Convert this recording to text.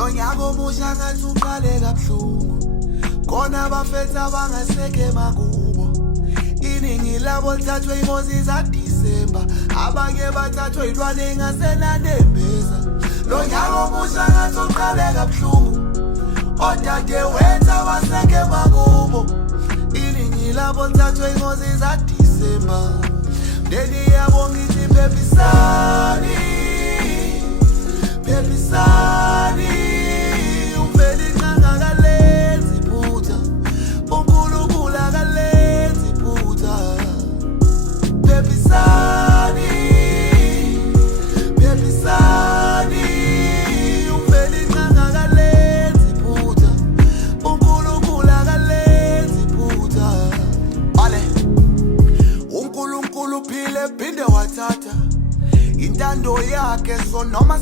Lo nyaka omusha ngathi uqale kabuhlungu, khona abafetha bangaseke makubo. Iningi labo lithathwe ingozi zaDisemba, abanye bathathwe ilwane engasenanembeza. Lo nyaka omusha ngathi uqale kabuhlungu, odade wenza baseke makubo. Iningi labo lithathwe ingozi zaDisemba, mndeni yabo ngithi phephisani, phephisani. Uvele inqanga kalenzi iphutha, uNkulunkulu akalenzi iphutha. Phephisani, phephisani. Uvele inqanga kalenzi iphutha, uNkulunkulu akalenzi iphutha. Ale uNkulunkulu uphile phinde wathatha intando yakhe, so noma